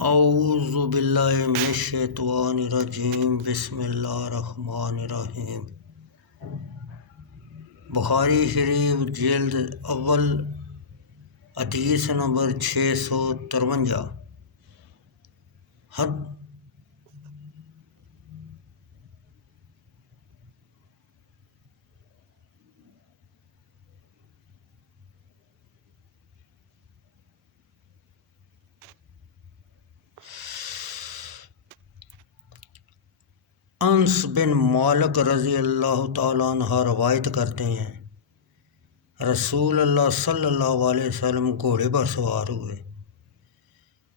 اعوذ باللہ من الشیطان الرجیم بسم اللہ الرحمن الرحیم۔ بخاری شریف جلد اول حدیث نمبر 653۔ انس بن مالک رضی اللہ تعالیٰ عنہ روایت کرتے ہیں، رسول اللہ صلی اللہ علیہ وسلم گھوڑے پر سوار ہوئے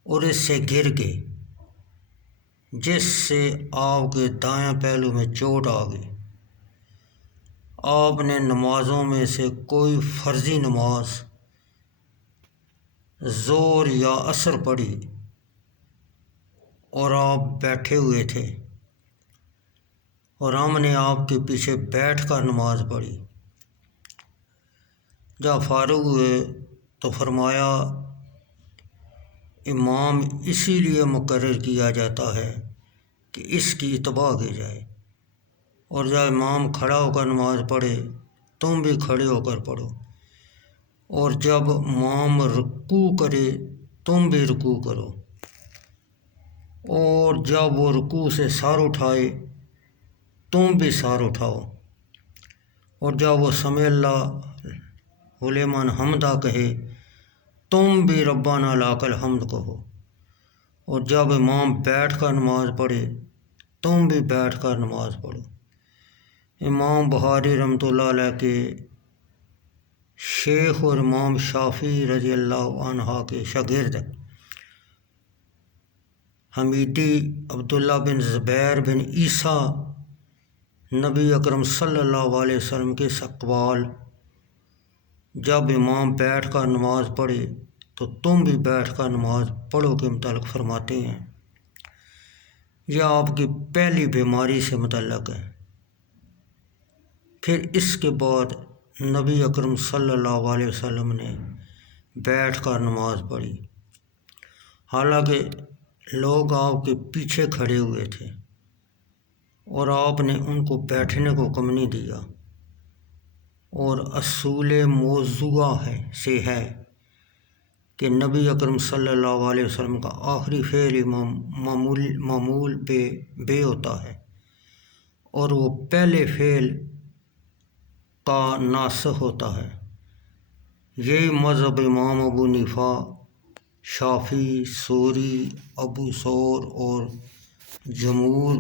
اور اس سے گر گئے، جس سے آپ کے دائیں پہلو میں چوٹ آ گئی۔ آپ نے نمازوں میں سے کوئی فرضی نماز ظہر یا عصر پڑھی اور آپ بیٹھے ہوئے تھے اور ہم نے آپ کے پیچھے بیٹھ کر نماز پڑھی۔ جب فارغ ہوئے تو فرمایا، امام اسی لیے مقرر کیا جاتا ہے کہ اس کی اتباع کی جائے، اور جب امام کھڑا ہو کر نماز پڑھے تم بھی کھڑے ہو کر پڑھو، اور جب امام رکوع کرے تم بھی رکوع کرو، اور جب وہ رکوع سے سر اٹھائے تم بھی سر اٹھاؤ، اور جب وہ سمع اللہ لمن حمدہ کہے تم بھی ربنا لک الحمد کہو، اور جب امام بیٹھ کر نماز پڑھے تم بھی بیٹھ کر نماز پڑھو۔ امام بخاری رحمۃ اللہ علیہ کے شیخ اور امام شافعی رضی اللہ عنہ کے شاگرد حمیدی عبداللہ بن زبیر بن عیسیٰ نبی اکرم صلی اللہ علیہ وسلم کے استقبال، جب امام بیٹھ کر نماز پڑھے تو تم بھی بیٹھ کر نماز پڑھو کے متعلق فرماتے ہیں۔ یہ آپ کی پہلی بیماری سے متعلق ہے۔ پھر اس کے بعد نبی اکرم صلی اللہ علیہ وسلم نے بیٹھ کر نماز پڑھی، حالانکہ لوگ آپ کے پیچھے کھڑے ہوئے تھے اور آپ نے ان کو بیٹھنے کو حکم نہیں دیا، اور اصول موضوعہ ہے کہ نبی اکرم صلی اللہ علیہ وسلم کا آخری فعل معمول بے ہوتا ہے، اور وہ پہلے فعل کا ناسخ ہوتا ہے۔ یہی مذہب امام ابو حنیفہ، شافعی، ثوری، ابو ثور اور جمہور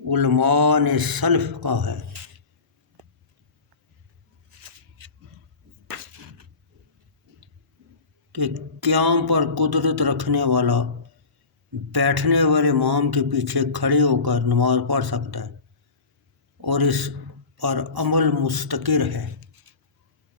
علماء نے سلف کا ہے۔ کہ قیام پر قدرت رکھنے والا بیٹھنے والے امام کے پیچھے کھڑے ہو کر نماز پڑھ سکتا ہے، اور اس پر عمل مستقر ہے۔